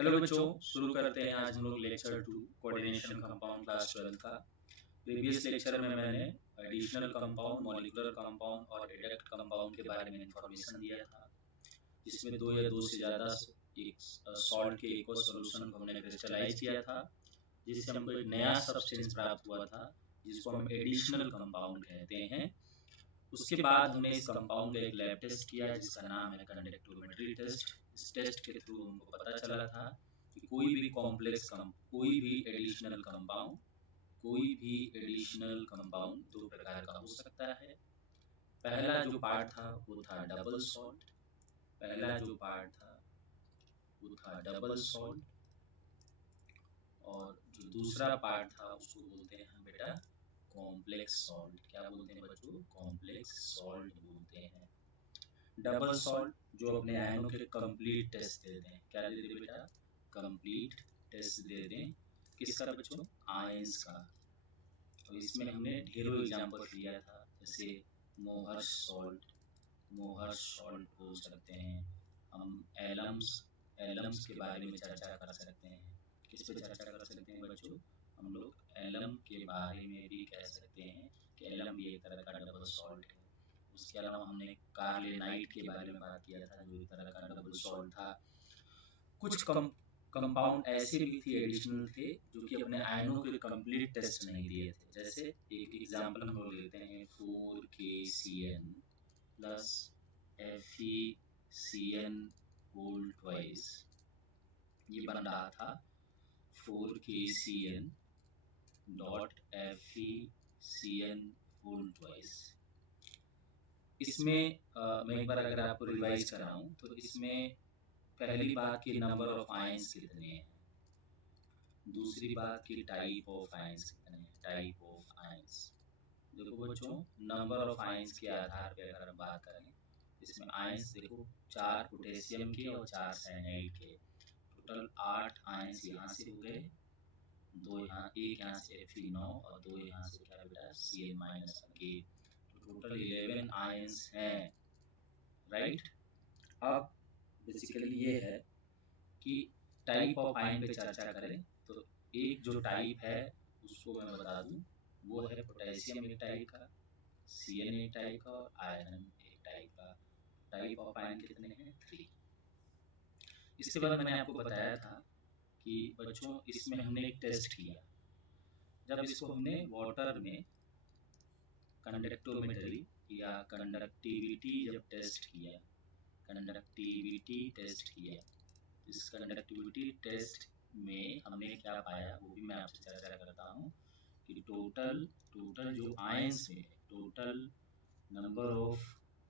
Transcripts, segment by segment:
Hello बच्चों, शुरू करते हैं आज हम लोग लेक्चर 2 कोऑर्डिनेशन कंपाउंड क्लास 12 का। प्रीवियस लेक्चर में मैंने एडिशनल कंपाउंड, मॉलिक्यूलर कंपाउंड और एडक्ट कंपाउंड के बारे में इंफॉर्मेशन दिया था, जिसमें दो या दो से ज़्यादा एक सॉल्ट के एक सॉल्यूशन को हमने क्रिस्टलाइज किया था, जिससे हमको एक नया सब्सटेंस प्राप्त हुआ था जिसको हम एडिशनल कंपाउंड कहते हैं। उसके बाद हमने इस कंपाउंड का एक लैब टेस्ट किया जिसका नाम है कंडक्टिविटी टेस्ट। इस टेस्ट के थ्रू हमको पता चला था कि कोई भी एडिशनल कंपाउंड दो प्रकार का हो सकता है। पहला जो पार्ट था वो था डबल सॉल्ट, और जो दूसरा पार्ट था उसको बोलते हैं बेटा कॉम्प्लेक्स सॉल्ट। क्या बोलते हैं बच्चों? कॉम्प्लेक्स सॉल्ट बोलते हैं। डबल सॉल्ट जो अपने आयनों के कंप्लीट टेस्ट दे दें। क्या दे दें बेटा? कंप्लीट टेस्ट दे दें। किसका बच्चों? आयंस का। तो इसमें हमने ढेरों एग्जांपल लिया था, जैसे मोहर्स सॉल्ट हो सकते हैं, हम एलम्स के बारे में चर्चा कर सकते हैं। किस पे चर्चा कर सकते हैं बच्चों? हम लोग एलम के बारे में भी कह सकते हैं कि एलम भी एक तरह का डबल सॉल्ट है। उसके अलावा हमने कार्लेनाइट के बारे में बात किया था, जो एक तरह का डबल सॉल्ट था। कुछ कंपाउंड ऐसे भी थे, एडिशनल थे, जो कि अपने आयनों के कंप्लीट टेस्ट नहीं दिए थे। जैसे एक एग्जांपल हम लोग लेते हैं 4KCN plus FeCN whole twice. ये बन रहा था 4KCN dot FeCN whole twice. इसमें मैं एक बार अगर आपको रिवाइज कराऊं तो इसमें पहली बात की नंबर ऑफ आयंस कितने हैं, दूसरी बात की टाइप ऑफ आयंस कितने हैं। देखो बच्चों, नंबर ऑफ आयंस के आधार पे अगर हम बात करें, इसमें आयंस देखो 4 पोटेशियम के और 4 साइनाइड के, टोटल 8 आयंस यहाँ से हो गए, एक यहाँ से Fe9 और 2 यहाँ से क्या बेटा Cn-के, टोटल 11 आयंस हैं, राइट। अब बेसिकली ये है कि टाइप ऑफ आयन पे चर्चा करें तो एक जो टाइप है उसको मैं बता दूं, वो है पोटेशियम एक टाइप का, Cn एक टाइप का और आयरन एक टाइप का। टाइप ऑफ आयन कितने हैं? 3। इसके बाद मैंने आपको बताया था कि बच्चों इसमें हमने एक टेस्ट किया। जब इसको हमने वाटर में कंडक्टोमेट्री या कंडक्टिविटी टेस्ट किया, इस कंडक्टिविटी टेस्ट में हमने क्या पाया वो भी मैं आपसे चर्चा करता हूँ कि टोटल जो आयंस है, टोटल नंबर ऑफ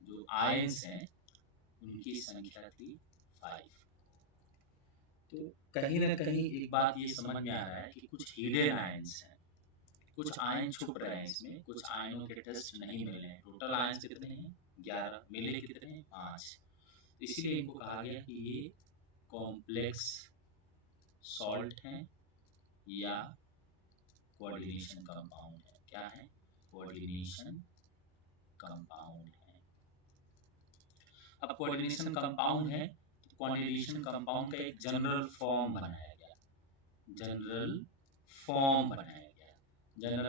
जो आयंस हैं उनकी संख्या थी 5। तो कहीं ना कहीं एक बात ये समझ में आ रहा है कि कुछ हिडन आयंस हैं, कुछ आयन छुप रहे हैं इसमें, कुछ आयनों के टेस्ट नहीं मिले हैं। टोटल आयंस कितने हैं? 11। मिले कितने हैं? 5। इसीलिए इनको कहा गया कि ये कॉम्प्लेक्स सॉल्ट हैं या कोऑर्डिनेशन कंपाउंड है। क्या है? कोऑर्डिनेशन कंपाउंड है। अब कोऑर्डिनेशन कंपाउंड है तो कोऑर्डिनेशन कंपाउंड का एक जनरल फॉर्म बनाया गया। जनरल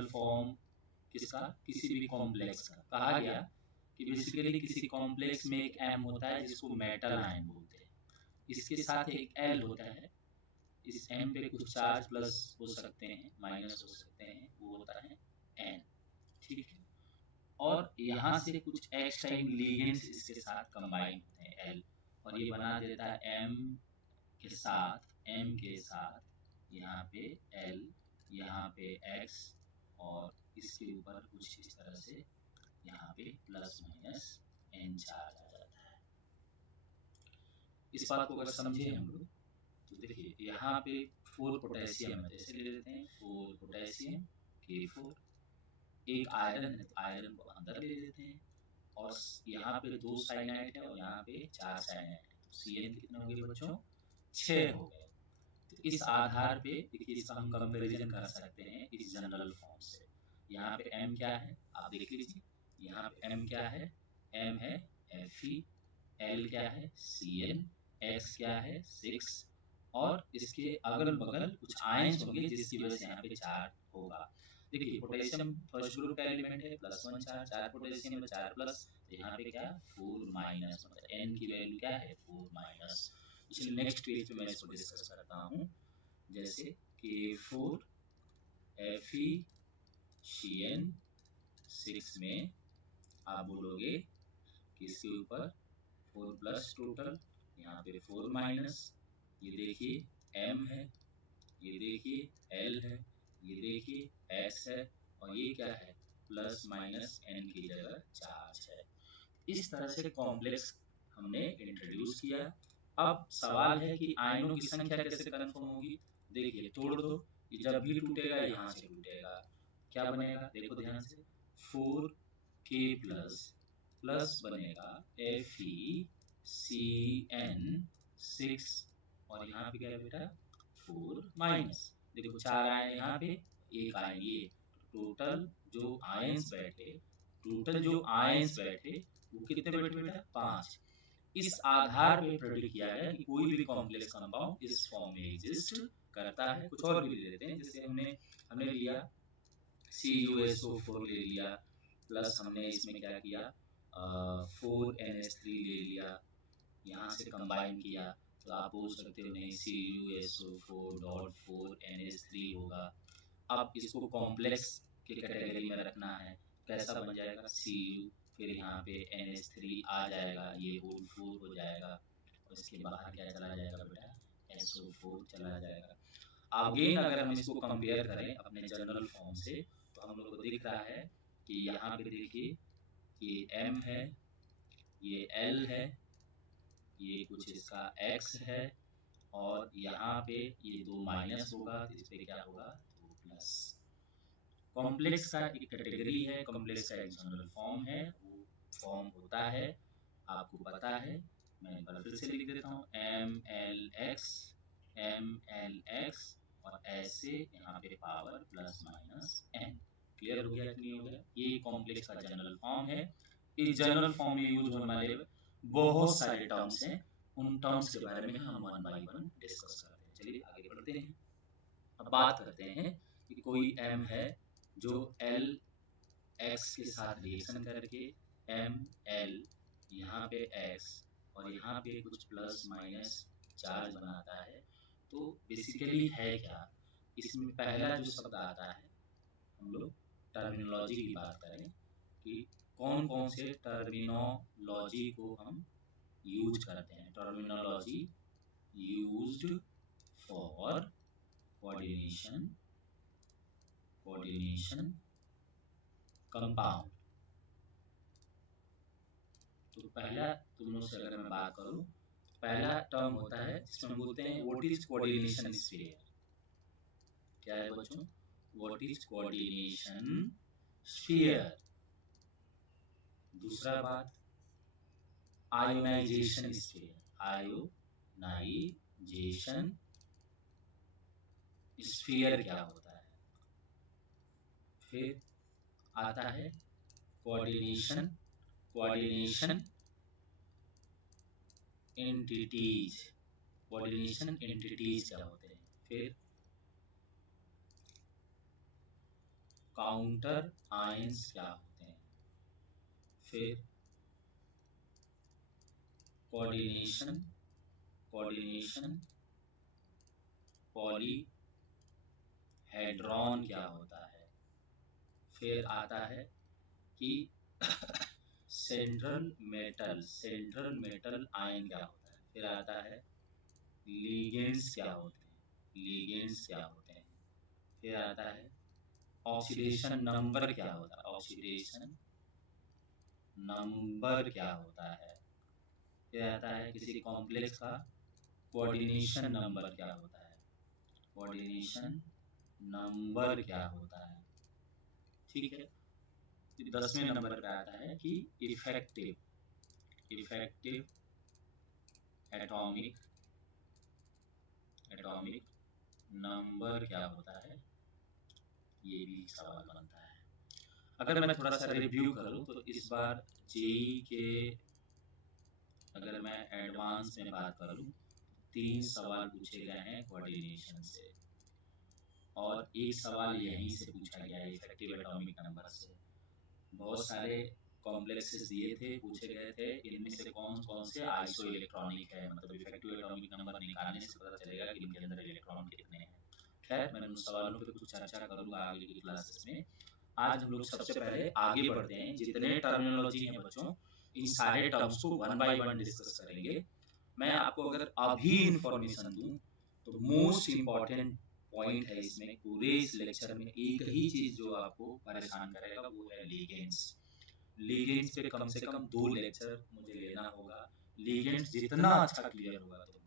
फॉर्म किसका? किसी भी कॉम्प्लेक्स का। कहा गया कि बेसिकली किसी कॉम्प्लेक्स में एक M होता है जिसको मेटल आयन बोलते हैं, इसके साथ एक L होता है, इस M पे कुछ चार्ज प्लस हो सकते हैं, माइनस हो सकते हैं, वो होता है N, ठीक है। और यहाँ से कुछ X टाइप लिगेंड्स इसके साथ कंबाइन होते हैं L, और ये बना देता है M के साथ यहाँ पे L, यहाँ पे X, और इसके ऊपर कुछ इस तरह से यहाँ पे प्लस माइनस N चार्ज आ जाता है। इस बात को अगर समझे हम लोग तो देखिए यहाँ पे 4 पोटेशियम है, जैसे ले लेते हैं 4 पोटेशियम K4, एक आयरन है तो आयरन को अंदर ले लेते हैं, और यहाँ पे 2 साइनाइड है और यहाँ पे 4 साइनाइड है, तो Cn कितने हो गए बच्चों? 6 हो गए। तो इस आधार पे देखिए इसका हम कंपैरिजन कर सकते हैं इस जनरल फॉर्म से। यहाँ पे M क्या है आप देख लीजिए, यहाँ पे M क्या है? M है Fe, L क्या है? Cn, X क्या है? 6, और इसके अगल बगल कुछ आयंस होंगे जिसकी वजह से यहाँ पे चार्ज होगा। देखिए पोटेशियम फर्स्ट ग्रुप का एलिमेंट है, +1 चार्ज, 4 पोटेशियम है 4 प्लस, तो यहाँ पे क्या 4 माइनस, मतलब n की वैल्यू क्या है 4 माइनस। चलिए नेक्स्ट पेज पे मैं इसको डिस्कस करता हूँ। जैसे K4 FeCN6 में आप बोलोगे कि इसके ऊपर 4 प्लस टोटल, यहाँ पे 4 माइनस, ये देखिए M है, ये देखिए L है, ये देखिए X है, और ये क्या है प्लस माइनस N की जगह चार्ज है। इस तरह से कॉम्प्लेक्स हमने इंट्रोड्यूस किया। अब सवाल है कि आयनों की संख्या कैसे कंफर्म होगी। देखिए तोड़ दो, जब भी टूटेगा यहाँ से टूटेगा, क्या बनेगा देखो ध्यान से, 4K प्लस बनेगा FeCN6, और यहाँ पे क्या है बेटा 4 माइनस, देखो 4 आयन यहाँ पे, एक आयन ये, टोटल जो आयंस बैठे वो कितने बैठे बेटा 5। इस आधार पे प्रेडिक्ट किया गया कि कोई भी कॉम्प्लेक्स कंपाउंड इस फॉर्म में एग्जिस्ट करता है। कुछ और भी ले लेते हैं, जैसे हमने लिया CuSO4 ले लिया, प्लस हमने इसमें क्या किया 4NH3 ले लिया, यहाँ से कंबाइन किया, तो आप बोल सकते हो नहीं CuSO4.4NH3 होगा। अब इसको कॉम्प्लेक्स के कैटेगरी में रखना है, कैसा बन जाएगा Cu, फिर यहाँ पे NH3 आ जाएगा, ये होल 4 हो जाएगा, और इसके बाहर क्या चला जाएगा बेटा SO4 चला जाएगा। अगेन अगर हम इसको कंपेयर करें अपने जनरल फॉर्म से, तो हम लोग को दिख रहा है कि यहाँ पे देखिए ये M है, ये L है, ये कुछ इसका X है, और यहाँ पे ये 2 माइनस होगा, तो इस पे क्या होगा 2 प्लस। कॉम्प्लेक्स का एक कैटेगरी है, कॉम्प्लेक्स का एक जनरल फॉर्म है, वो फॉर्म होता है, आपको पता है, मैं एक बार फिर से लिख देता हूँ MLX, और ऐसे यहाँ पे power plus minus n। Clear हो गया कि नहीं हो गया? ये कॉम्प्लेक्स का जनरल फॉर्म है। इस जनरल फॉर्म में यूज होने वाले बहुत सारे टर्म्स हैं, उन टर्म्स के बारे में हम 1 बाय 1 डिस्कस करते हैं। चलिए आगे बढ़ते हैं। अब बात करते हैं कि कोई M है जो LX के साथ रिएक्शन करके ML, यहाँ पे X और यहाँ पे कुछ प्लस माइनस चार्ज बनाता है। तो बेसिकली है क्या, इसमें पहला जो शब्द आता है, हम लोग टर्मिनोलॉजी की बात करें कि कौन कौन से टर्मिनोलॉजी को हम यूज करते हैं। Terminology used for coordination compound. तो पहला तुम लोग से अगर मैं बात करूं, पहला टर्म होता है जिसमें बोलते हैं व्हाट इज कोऑर्डिनेशन स्फीयर। क्या है बच्चों, व्हाट इज कोऑर्डिनेशन स्फीयर। दूसरा बात आयोनाइजेशन स्फीयर, आयोनाइजेशन स्फीयर क्या होता है। फिर आता है कोऑर्डिनेशन एंटिटीज, कोऑर्डिनेशन एंटिटीज क्या होते हैं। फिर काउंटर आयंस क्या होते हैं। फिर कोऑर्डिनेशन पॉलीहेड्रॉन क्या होता है। फिर आता है कि सेंट्रल मेटल आयन क्या होता है। फिर आता है लिगेंड्स क्या होते हैं, फिर आता है ऑक्सीडेशन नंबर क्या होता है, फिर आता है किसी कॉम्प्लेक्स का कोऑर्डिनेशन नंबर क्या होता है, ठीक है। 10वें नंबर पे आता है कि इफेक्टिव एटॉमिक नंबर क्या होता है, ये भी सवाल बनता है। अगर मैं थोड़ा सा रिव्यू करूं तो इस बार जेईई के, अगर मैं एडवांस में बात करूं 3 सवाल पूछे गए हैं कोऑर्डिनेशन से, और एक सवाल यहीं से पूछा गया है इफेक्टिव एटॉमिक नंबर से। बहुत सारे कॉम्प्लेक्सेस दिए थे, पूछे गए थे, इनमें से कौन कौन से आइसो इलेक्ट्रॉनिक है, मतलब इफेक्टिव एटॉमिक नंबर निकालने से पता चलेगा कि इनके अंदर इलेक्ट्रॉन कितने हैं। खैर, मैं उन सवालों पे कुछ चर्चा करूंगा आगे की क्लासेस में। आज हम लोग सबसे पहले आगे बढ़ते हैं। जितने टर्मिनोलॉजी हैं बच्चों, इन सारे टर्म्स को वन बाय वन डिस्कस करेंगे। मैं आपको अगर अभी इंफॉर्मेशन दूं तो मोस्ट इम्पॉर्टेंट पॉइंट है इसमें, पूरे इस लेक्चर में एक ही चीज जो आपको परेशान करेगा वो है लिगेंड्स। लिगेंड्स पे कम से कम 2 लेक्चर मुझे लेना होगा। लिगेंड्स जितना अच्छा क्लियर होगा तुमको,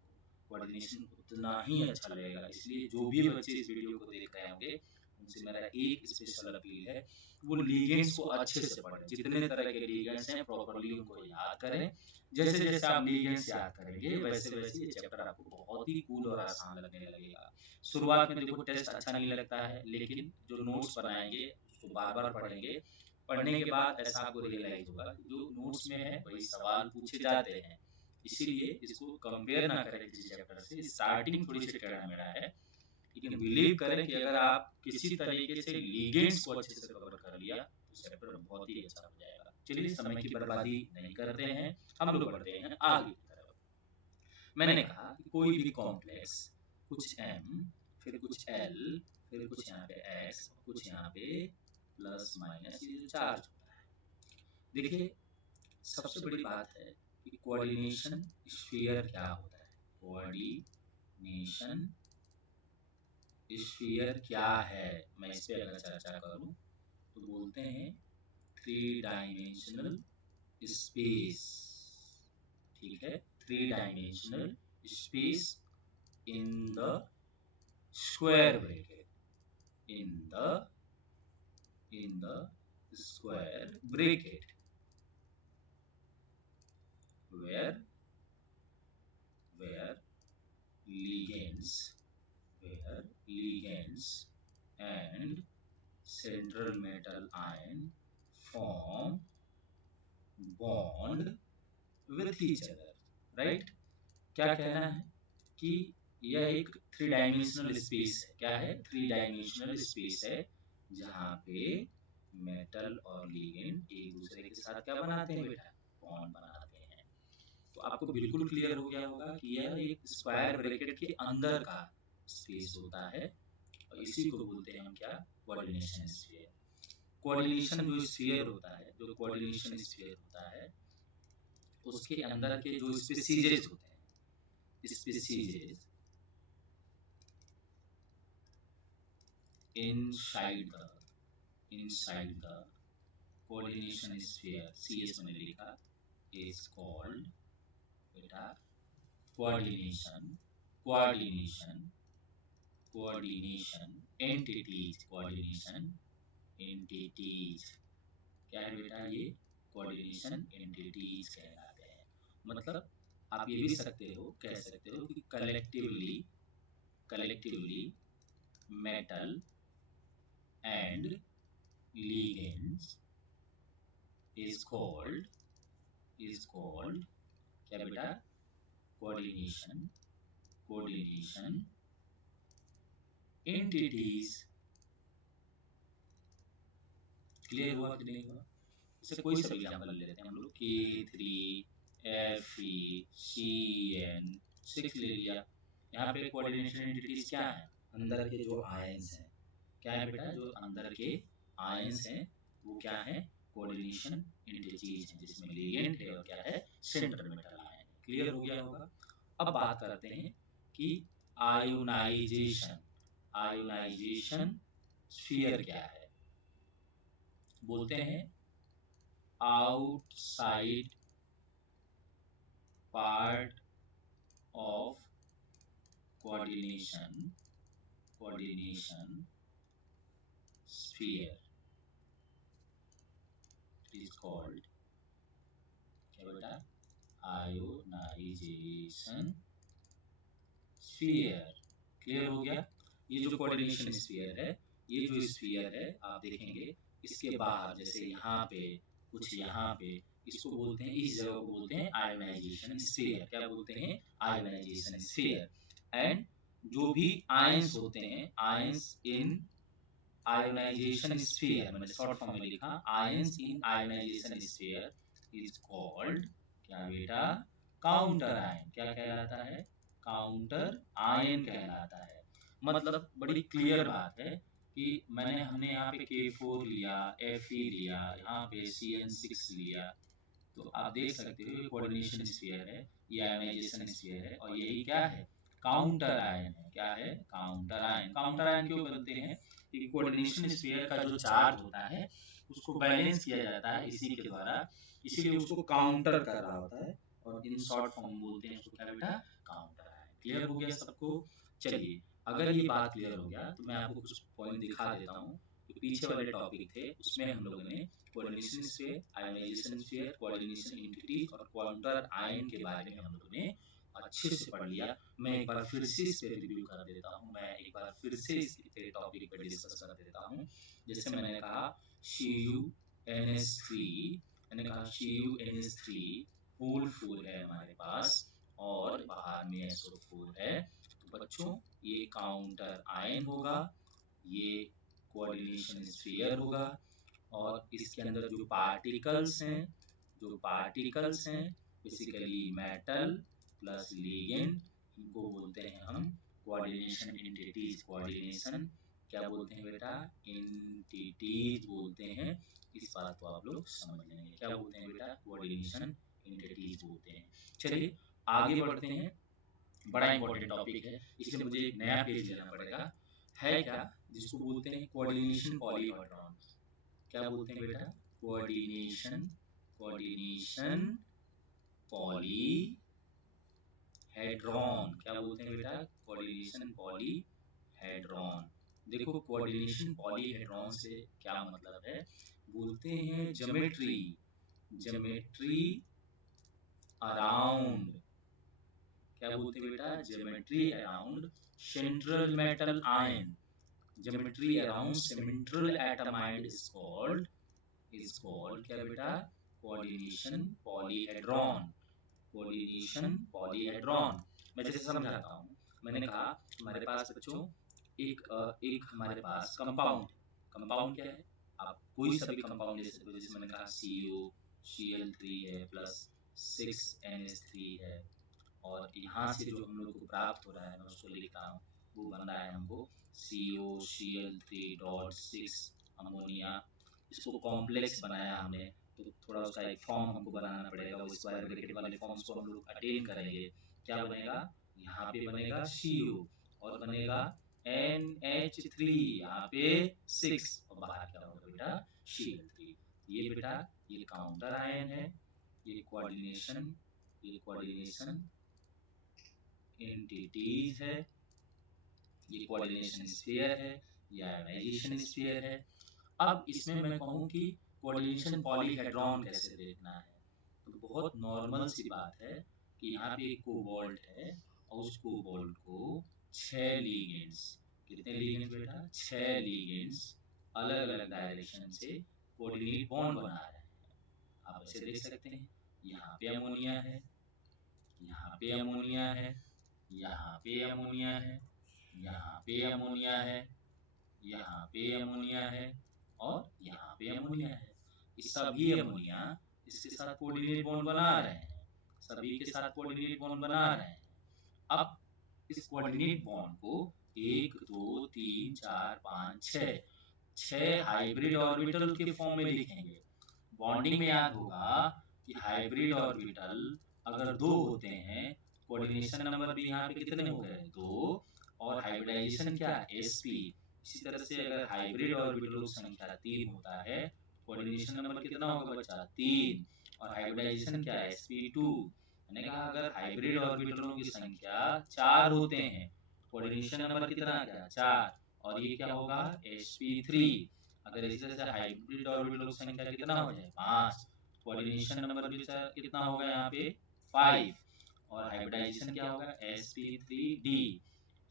कोऑर्डिनेशन उतना ही अच्छा लगेगा। इसलिए जो भी बच्चे इस वीडियो को देख रहे होंगे उनसे मेरा एक स्पेशल अपील है, वो लिगेंड्स को अच्छे से पढ़ें। जितने तरह के लिगेंड्स हैं प्रॉपर्ली उनको याद करें। जैसे जैसे आप लिगेंड्स याद करेंगे वैसे वैसे ये चैप्टर आपको बहुत ही कूल और आसान लगने लगेगा। शुरुआत में देखो टेस्ट अच्छा नहीं लगता है, लेकिन जो नोट्स बनाएंगे उसको बार बार पढ़ेंगे। पढ़ने के बाद ऐसा आपको रियलाइज होगा जो नोट्स में है वही सवाल पूछे जाते हैं। इसीलिए इसको कंपेयर ना करें किसी चैप्टर से। स्टार्टिंग थोड़ी सी टेढ़ा मेढ़ा है, लेकिन बिलीव करें कि अगर आप किसी तरीके से लिगेंड्स को अच्छे से कवर कर लिया तो चैप्टर बहुत ही अच्छा हो जाएगा। चलिए, समय की बर्बादी नहीं करते हैं, हम लोग बढ़ते हैं आगे की तरफ। मैंने कहा कि कोई भी कॉम्प्लेक्स, कुछ m, फिर कुछ l, फिर कुछ यहाँ पे x, कुछ यहाँ पे प्लस माइनस, ये जो चार्ज होता है। देखिए, सबसे बड़ी बात है कि कोऑर्डिनेशन स्फीयर क्या होता है। कोऑर्डिनेशन स्फीयर क्या है, मैं इस पे अगर चर्चा करूं तो बोलते हैं 3 डायमेंशनल स्पेस। ठीक है, 3 dimensional space in the square bracket, in the square bracket where ligands and central metal ion form bond with each other, right? क्या कहना है कि यह एक 3 डायमेंशनल स्पेस है। क्या है? 3 डायमेंशनल स्पेस है जहाँ पे मेटल और लिगेंड एक दूसरे के साथ क्या बनाते हैं बेटा? बॉन्ड बनाते हैं। तो आपको बिल्कुल क्लियर हो गया होगा कि यह एक स्क्वायर ब्रैकेट के अंदर का स्पेस होता है, और इसी को बोलते हैं हम क्या? Coordination sphere. कोऑर्डिनेशन जो स्फीयर होता है, जो कोऑर्डिनेशन स्फीयर होता है, उसके अंदर के जो स्पेसीजेस होते हैं, स्पेसीजेस inside the coordination sphere, CS मैंने लिखा, is called बेटा coordination entities। क्या है बेटा? ये कोऑर्डिनेशन एंटिटीज कहलाते हैं। मतलब आप ये भी कह सकते हो कि collectively metal and ligands is called क्या बेटा? coordination entities। क्लियर हुआ कि नहीं हुआ? इससे कोई सा एग्जांपल ले लेते हैं हम लोग। K3Fe2CN6 ले लिया। यहाँ पे कोऑर्डिनेशन एंटिटीज क्या है? अंदर के जो आयंस हैं। क्या है बेटा? जो अंदर के आयंस हैं वो क्या है? कोऑर्डिनेशन एंटिटीज हैं, जिसमें लिगेंड है और क्या है? Central metal ion. क्लियर हो गया होगा? अब बात करते हैं कि आयोनाइजेशन स्फीयर क्या है। बोलते हैं outside part of coordination sphere is called क्या बेटा? Ionisation sphere. क्लियर हो गया? ये जो कोऑर्डिनेशन स्फीयर है, ये जो स्फीयर है आप देखेंगे इसके बाहर, जैसे यहाँ पे इसको बोलते हैं, इस जगह को बोलते हैं आयोनाइजेशन स्फीयर। क्या बोलते हैं? Ionisation sphere. एंड जो भी आयंस होते हैं, आयंस इन आयोनाइजेशन स्फीयर, मैंने शॉर्ट फॉर्म में लिखा, ions in ionization sphere is called, क्या बेटा? Counter ion. क्या कहलाता है? काउंटर आयन कहलाता है। मतलब बड़ी क्लियर बात है कि हमने यहाँ पे K4 लिया, Fe लिया, यहाँ पे CN6 लिया, तो आप देख सकते हो ये कोऑर्डिनेशन स्फीयर है, ये आयोनाइजेशन स्फीयर है, और यही क्या है? काउंटर आयन है। क्या है? Counter ion. काउंटर आयन क्यों बनते हैं? कि कोऑर्डिनेशन स्फीयर का जो चार्ज होता है उसको बैलेंस किया जाता है इसी के द्वारा, इसीलिए उसको काउंटर कर रहा होता है, और इन शॉर्ट फॉर्म बोलते हैं उसको क्या बेटा? Counter ion. क्लियर हो गया सबको? चलिए, अगर ये बात क्लियर हो गया तो मैं आपको कुछ पॉइंट दिखा देता हूँ। जो पीछे वाले टॉपिक थे उसमें हम लोगों ने coordination sphere, ionization sphere, coordination entities और काउंटर आयन के बारे में हम लोगों ने अच्छे से पढ़ लिया। मैं एक बार फिर से इस पे रिव्यू कर देता हूँ, मैं एक बार फिर से इस टॉपिक पे डिस्कस कर देता हूँ। जैसे मैंने कहा CuNH3, मैंने कहा CuNH3 होल 4 है हमारे पास, और बाहर में SO4 है। तो बच्चों ये काउंटर आयन होगा, ये कोऑर्डिनेशन स्फीयर होगा, और इसके अंदर जो पार्टिकल्स हैं बेसिकली मेटल प्लस लिगेंड, इनको बोलते हैं हम कोऑर्डिनेशन एंटिटीज। कोऑर्डिनेशन क्या बोलते हैं बेटा? एंटिटीज बोलते हैं। इस बात को आप लोग समझ लेंगे। क्या बोलते हैं बेटा? कोऑर्डिनेशन एंटिटीज बोलते हैं। चलिए आगे बढ़ते हैं। बड़ा इंपॉर्टेंट टॉपिक है, इसलिए मुझे एक नया पेज लेना पड़ेगा। है क्या? जिसको बोलते हैं कोऑर्डिनेशन पॉलीहेड्रॉन। क्या बोलते हैं बेटा? Coordination polyhedron. क्या बोलते हैं बेटा? Coordination polyhedron. देखो कोऑर्डिनेशन पॉलीहेड्रॉन से क्या मतलब है? बोलते हैं ज्योमेट्री अराउंड, क्या बोलते हैं बेटा? Geometry around central metal ion, geometry around central atomide is called क्या बेटा? Coordination polyhedron. मैं जैसे समझाता हूँ, मैंने कहा हमारे पास बच्चों एक हमारे पास कंपाउंड क्या है? आप कोई सा भी कंपाउंड ले सकते हो। जैसे मैंने कहा CuCl3 है प्लस 6NH3 है, और यहाँ से जो हम लोग को प्राप्त हो रहा है मैं उसको लिख रहा हूँ, वो बन रहा है हमको CuCl3.6 अमोनिया। इसको कॉम्प्लेक्स बनाया हमने, तो थोड़ा उसका एक फॉर्म हमको बनाना पड़ेगा। वो स्क्वायर ब्रैकेट वाले फॉर्म्स को हम लोग अटेन करेंगे। क्या बनेगा? यहाँ पे बनेगा Cu, और बनेगा NH3, यहाँ पे 6, और बाहर क्या होगा बेटा? Cl3। ये बेटा ये काउंटर आयन है, ये कोऑर्डिनेशन एंटिटीज है, ये कोऑर्डिनेशन स्फीयर है, ये आयोनाइजेशन स्फीयर है। अब इसमें मैं कहूँ कि कोऑर्डिनेशन पॉलीहेड्रॉन कैसे देखना है, तो बहुत नॉर्मल सी बात है कि यहाँ पे एक कोबाल्ट है, और उस कोबाल्ट को 6 लीगेंड्स, कितने लीगेंड्स बेटा? 6 लीगेंड्स अलग अलग डायरेक्शन से कोऑर्डिनेट बॉन्ड बना रहे हैं। आप ऐसे देख सकते हैं, यहाँ पे अमोनिया है, यहाँ पे अमोनिया है, यहाँ पे अमोनिया है, यहाँ पे अमोनिया है, यहाँ पे अमोनिया है, और यहाँ पे अमोनिया है। ये सभी अमोनिया इसके साथ कोऑर्डिनेट बॉन्ड बना रहे हैं, सभी के साथ कोऑर्डिनेट बॉन्ड बना रहे हैं। अब इस कोऑर्डिनेट बॉन्ड को 1 2 3 4 5 6 हाइब्रिड ऑर्बिटल के फॉर्म में लिखेंगे। बॉन्डिंग में याद होगा कि हाइब्रिड ऑर्बिटल अगर 2 होते हैं, कोऑर्डिनेशन नंबर भी यहाँ पे कितने हो गए? 2, और हाइब्रिडाइजेशन क्या? sp। इसी तरह से अगर हाइब्रिड ऑर्बिटलों की संख्या 3 होता है, कोऑर्डिनेशन नंबर कितना होगा बच्चा? 3, और हाइब्रिडाइजेशन क्या है? sp2। मैंने कहा अगर हाइब्रिड ऑर्बिटलों की संख्या 4 होते हैं, कोऑर्डिनेशन नंबर कितना क्या? 4, और ये क्या होगा? sp3। अगर इसी तरह से हाइब्रिड ऑर्बिटलों की संख्या कितना हो जाए? 5, कोऑर्डिनेशन नंबर भी कितना होगा यहाँ पे? 5, और हाइब्रिडाइजेशन क्या होगा? sp3d।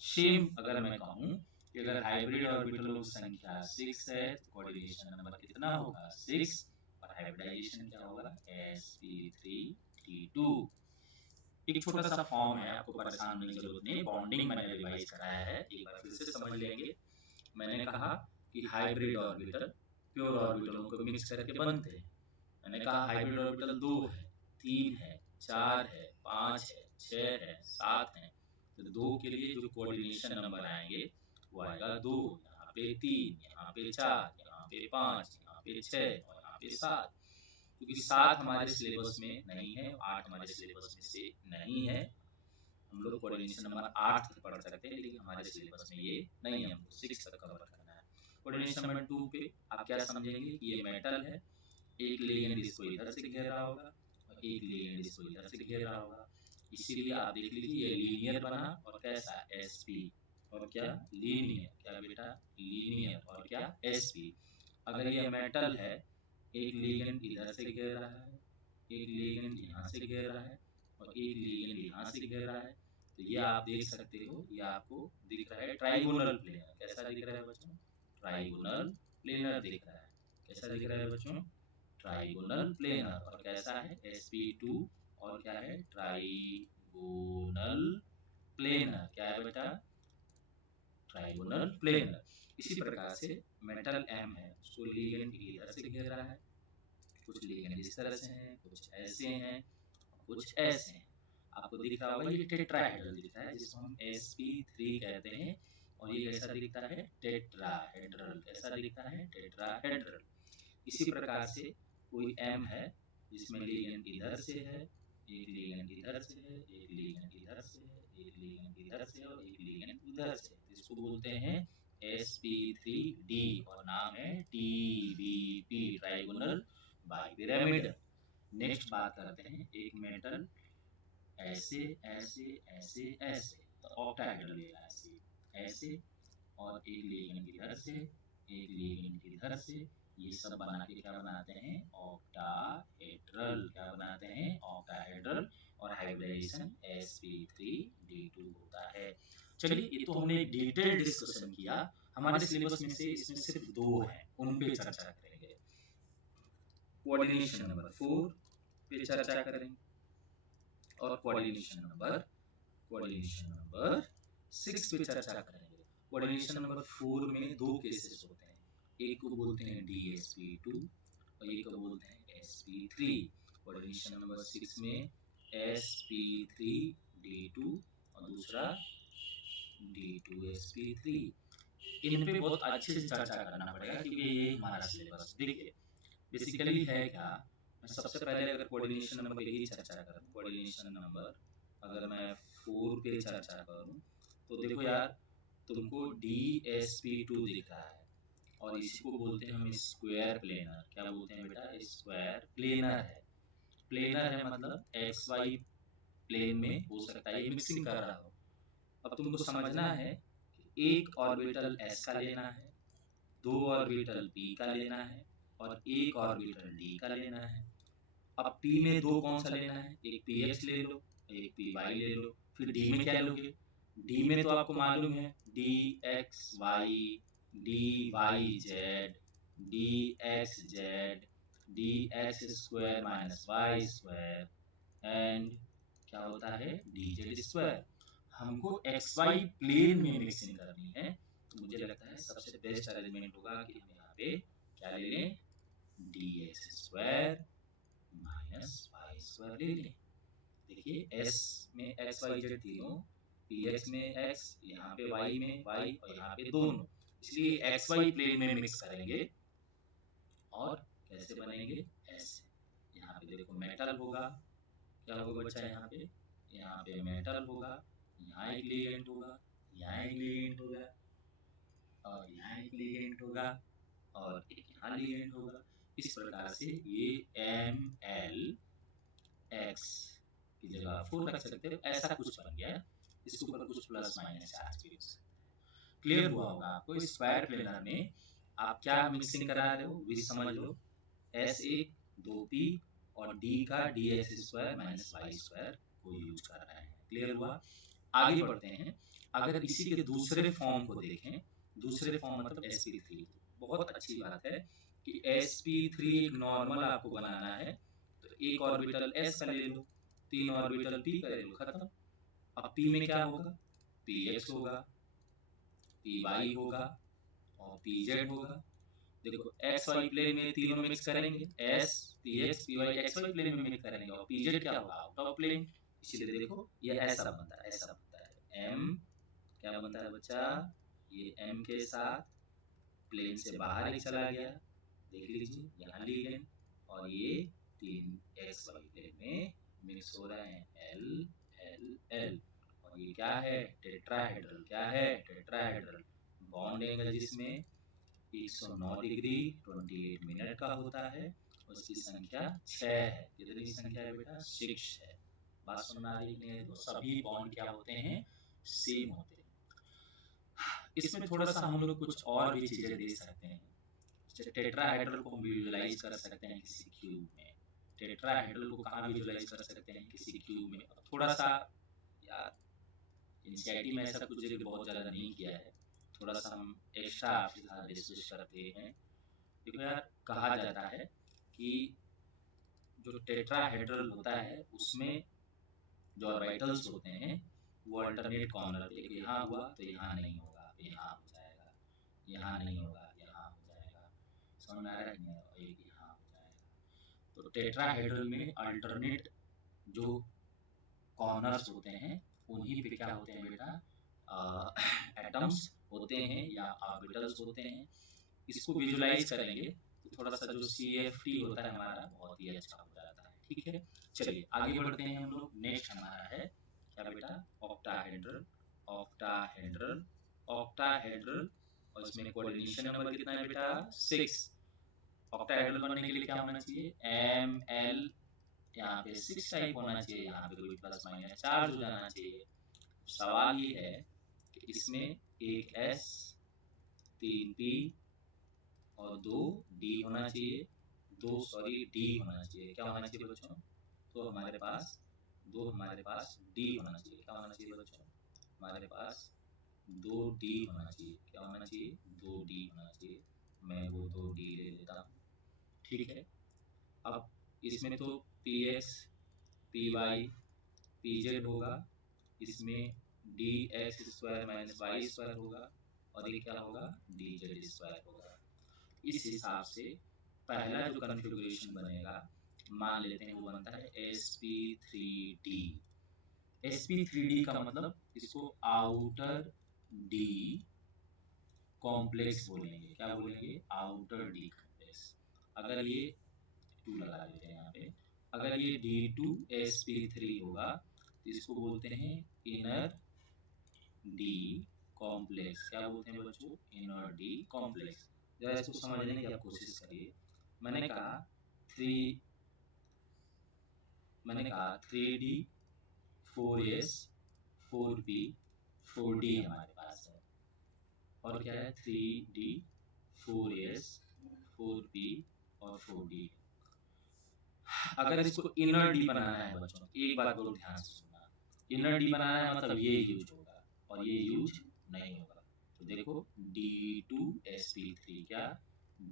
सेम अगर मैं कहूँ कि अगर हाइब्रिड ऑर्बिटलों की संख्या 6 है, तो कोऑर्डिनेशन नंबर कितना होगा? 6, और हाइब्रिडाइजेशन क्या होगा, sp3d2। एक छोटा सा फॉर्म है, आपको परेशान होने की जरूरत नहीं, बॉन्डिंग मैंने रिवाइज कराया है, एक बार फिर से समझ लेंगे। मैंने कहा कि हाइब्रिड ऑर्बिटल प्योर ऑर्बिटलों को मिक्स करके बनते हैं। मैंने कहा हाइब्रिड ऑर्बिटल 2 है, 3 है, 4 है, 5 है, 6 है, 7 है। तो 2 के लिए जो कोऑर्डिनेशन नंबर आएंगे वो आएगा 2, यहाँ पे 3, यहाँ पे 4, यहाँ पे 5, यहाँ पे 6 और यहाँ पे 7। क्योंकि 7 हमारे सिलेबस में नहीं है, 8 हमारे सिलेबस में से नहीं है। हम लोग कोऑर्डिनेशन नंबर 8 तक पढ़ सकते हैं, लेकिन हमारे सिलेबस में ये नहीं है, हमको 6 तक कवर करना है। कोऑर्डिनेशन नंबर 2 पे आप क्या समझेंगे कि ये मेटल है, एक लिगेंड इसको इधर से घेर रहा होगा और एक लिगेंड इसको इधर से घेर रहा होगा। इसीलिए आप देख लीजिए ये लीनियर बना और कैसा sp, और क्या लीनियर, क्या बेटा लीनियर, और क्या sp। अगर ये मेटल है, एक लिगेंड इधर से घेर रहा है, एक लिगेंड यहाँ से घेर रहा है और एक लिगेंड यहाँ से घेर रहा है, तो ये आप देख सकते हो, ये आपको दिख रहा है ट्राइगोनल प्लेनर। कैसा दिख रहा है बच्चों, ट्राइगोनल प्लेनर दिख रहा है। कैसा दिख रहा है बच्चों, ट्राइगोनल प्लेनर। और कैसा है sp2, और क्या है ट्राइगोनल प्लेनर। क्या है बेटा, ट्राइगोनल प्लेनर। इसी प्रकार से मेटल m है, उसको लिगेंड इधर से घेर रहा है, कुछ लिगेंड इस तरह से हैं, कुछ ऐसे हैं, कुछ ऐसे हैं। आपको दिख रहा होगा ये टेट्राहेड्रल दिख रहा है, जिसको हम sp3 कहते हैं। और ये कैसा दिखता है, टेट्राहेड्रल। कैसा दिखता है, टेट्राहेड्रल। इसी प्रकार से कोई m है जिसमें लिगेंड इधर से है, एक लिगेंड इधर से है, एक लिगेंड इधर से है, एक लिगेंड इधर से और एक लिगेंड उधर से, इसको बोलते हैं sp3d और नाम है TBP, ट्राइगोनल बाइपिरामिडल। नेक्स्ट बात करते हैं एक मेटल ऐसे ऐसे ऐसे ऐसे, तो ऑक्टाहेड्रल ऐसे ऐसे, और एक लिगेंड इधर से, एक लिगेंड इधर से, ये सब बना के क्या बनाते हैं, ऑक्टाहेड्रल। क्या बनाते हैं, ऑक्टाहेड्रल। और हाइब्रिडाइजेशन sp3d2 होता है। चलिए, ये तो हमने एक डिटेल डिस्कशन किया। हमारे सिलेबस में से इसमें सिर्फ 2 हैं, उन पे चर्चा करेंगे। कोऑर्डिनेशन नंबर 4 पे चर्चा करेंगे और कोऑर्डिनेशन नंबर 6 पे चर्चा करेंगे। कोऑर्डिनेशन नंबर 4 में 2 केसेस होते हैं, एक को बोलते हैं dsp2 और एक को बोलते हैं sp3। कोऑर्डिनेशन नंबर 6 में sp3d2 और दूसरा d2sp3। इन पे बहुत अच्छे से चर्चा करना पड़ेगा, क्योंकि ये हमारा सिलेबस देखिए बेसिकली है क्या। मैं सबसे पहले अगर कोऑर्डिनेशन नंबर की चर्चा करूं, कोऑर्डिनेशन नंबर अगर मैं 4 पे चर्चा करूं, तो देखो यार, तुमको dsp2 दिख रहा है और इसी को बोलते हैं हम स्क्वायर प्लेनर। क्या बोलते हैं बेटा, स्क्वायर प्लेनर है। प्लेनर है मतलब xy प्लेन में हो सकता है ये मिक्सिंग कर रहा हो। अब तुमको समझना है कि एक ऑर्बिटल s का लेना है, 2 ऑर्बिटल p का लेना है और एक ऑर्बिटल d का लेना है। अब p में 2 कौन सा लेना है, एक px ले लो, एक py ले लो। फिर d में क्या लोगे, d में तो आपको मालूम है dxy, dyz, dxz, dx square minus y square and क्या होता है dz स्क्वायर। हमको xy प्लेन में मिक्सिंग करनी है, तो मुझे लगता है सबसे बेस्ट अरेंजमेंट होगा कि हम यहाँ पे क्या ले लें, dx square minus y square ले लें। देखिए s में x y z तीनों, px में x, यहाँ पे y में y और यहाँ पे दोनों, इसलिए xy प्लेन में मिक्स करेंगे। और कैसे बनेंगे, ऐसे। यहाँ पे देखो मेटल होगा, क्या होगा बच्चा, यहाँ पे मेटल होगा, यहाँ एक लिगेंड होगा, यहाँ एक लिगेंड होगा और यहाँ एक लिगेंड होगा और एक यहाँ लिगेंड होगा। इस प्रकार से ये MlX की जगह आप 4 रख सकते हो, ऐसा कुछ बन गया। इसके ऊपर कुछ प्लस माइनस चार्ज। क्लियर हुआ होगा आपको। स्क्वायर प्लेनर में आप क्या मिक्सिंग करा रहे हो, भी समझ लो। S1 2p और d का dx square minus y square को यूज कर रहे हैं। क्लियर हुआ। आगे बढ़ते हैं। अगर इसी के दूसरे फॉर्म को देखें, दूसरे फॉर्म मतलब sp3, बहुत अच्छी बात है कि sp3 एक नॉर्मल आपको बनाना है तो एक ऑर्बिटल s का ले लो, 3 ऑर्बिटल p का ले लो, खत्म। अब p में क्या होगा, px होगा, py होगा और pz होगा। देखो एक्स वाई प्लेन में तीनों मिक्स करेंगे, s px py X Y plane में मिक्स करेंगे और pz क्या होगा, आउट ऑफ प्लेन। इसीलिए देखो ये ऐसा बनता है, ऐसा बनता है m क्या बनता है बच्चा, ये m के साथ प्लेन से बाहर ही चला गया, देख लीजिए यहाँ लीगेंड, और ये 3 एक्स वाई प्लेन में मिक्स हो रहे हैं l l l, और ये क्या है, टेट्राहेड्रल। क्या है, टेट्राहेड्रल। बॉन्ड एंगल जिसमें 109 डिग्री 28 मिनट का होता है, उसकी संख्या 6 है। कितनी संख्या है बेटा, 6 है। बात सुन आ रही है, तो सभी बॉन्ड क्या होते हैं, सेम होते हैं। इसमें थोड़ा सा हम लोग कुछ और भी चीजें दे सकते हैं। टेट्राहेड्रल को विजुअलाइज कर सकते हैं किसी क्यूब में। टेट्राहेड्रल को कहाँ विजुअलाइज कर सकते हैं, किसी क्यूब में। थोड़ा सा यार एनसीईआरटी में ऐसा कुछ बहुत ज्यादा नहीं किया है, थोड़ा सा हम एक्स्ट्रा आपके साथ डिस्कस करते हैं। देखो यार, कहा जाता है कि जो टेट्राहेड्रल होता है उसमें जो ऑर्बिटल्स होते हैं वो अल्टरनेट कॉर्नर पे, यहाँ हुआ तो यहाँ नहीं होगा, यहाँ हो जाएगा, यहाँ नहीं होगा, यहाँ हो जाएगा, समझ में आ रहा है नहीं, एक यहाँ हो जाएगा। तो टेट्राहेड्रल में अल्टरनेट जो कॉर्नर्स होते हैं उन्हीं पे क्या होते हैं बेटा, एटम्स होते हैं या ऑर्बिटल्स होते हैं। इसको विजुलाइज करेंगे तो थोड़ा सा जो CFT होता है हमारा बहुत ही अच्छा हो जाता है। ठीक है, चलिए आगे बढ़ते हैं हम लोग। नेक्स्ट हमारा है क्या बेटा, ऑक्टाहेड्रल। ऑक्टाहेड्रल, ऑक्टाहेड्रल, और इसमें कोऑर्डिनेशन नंबर कितना है बेटा, 6। ऑक्टाहेड्रल बनने के लिए क्या होना चाहिए, ML, यहाँ पे 6 टाइप होना चाहिए, यहाँ पे कोई प्लस माइनस चार्ज हो जाना चाहिए। सवाल ये है कि इसमें एक S, 3 P और 2 D होना चाहिए, D होना चाहिए। क्या होना चाहिए बच्चों, तो हमारे पास D होना चाहिए। क्या होना चाहिए बच्चों, हमारे पास 2D होना चाहिए। क्या होना चाहिए, 2D होना चाहिए। मैं वो 2D ले लेता हूँ, ठीक है। अब इसमें तो PX, PY, PZ होगा, इसमें dx² - y² होगा, और ये क्या होगा, dz² होगा। इस हिसाब से पहला जो कॉन्फ़िगरेशन बनेगा, मान लेते हैं वो बनता है sp3d। sp3d का मतलब इसको आउटर d कॉम्प्लेक्स बोलेंगे। क्या बोलेंगे, आउटर d कॉम्प्लेक्स। अगर ये 2 लगा देते हैं यहाँ पे, अगर ये d2sp3 होगा तो इसको बोलते हैं इनर डी कॉम्प्लेक्स। क्या बोलते हैं बच्चों, इनर डी कॉम्प्लेक्स। जरा इसको समझने की आप कोशिश करिए। मैंने कहा 3D 4S 4P 4D हमारे पास है, और क्या है 3D 4S 4P और 4D। अगर इसको इनर डी बनाना है बच्चों, एक बात बहुत ध्यान से सुनना, इनर डी बनाना है मतलब ये यूज होगा और ये यूज नहीं होगा। तो देखो D2sp3, क्या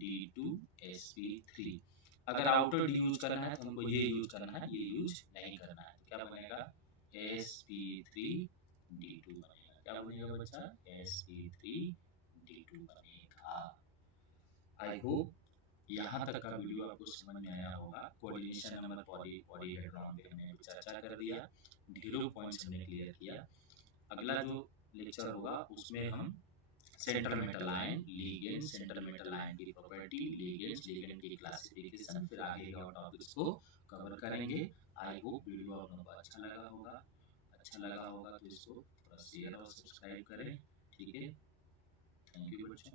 D2sp3। अगर आउटर डी यूज करना है तो हमको ये यूज करना है, ये यूज नहीं करना है। क्या बनेगा, sp3d2 बनेगा। क्या बनेगा बच्चा, sp3d2 बनेगा। आई होप यहाँ तक का वीडियो आपको समझ में आया होगा। कोऑर्डिनेशन नंबर पॉलीहेड्रॉन पे हमने चर्चा कर दिया, ढेरों पॉइंट्स हमने क्लियर किया। अगला जो लेक्चर होगा उसमें हम central metal ion, ligand, central metal ion की प्रॉपर्टी, लिगेंड्स, लिगेंड की क्लासिफिकेशन, फिर आगे के टॉपिक्स को कवर करेंगे। आई होप वीडियो आप लोगों को अच्छा लगा होगा तो इसको शेयर और सब्सक्राइब करें। ठीक है, थैंक यू बच्चों।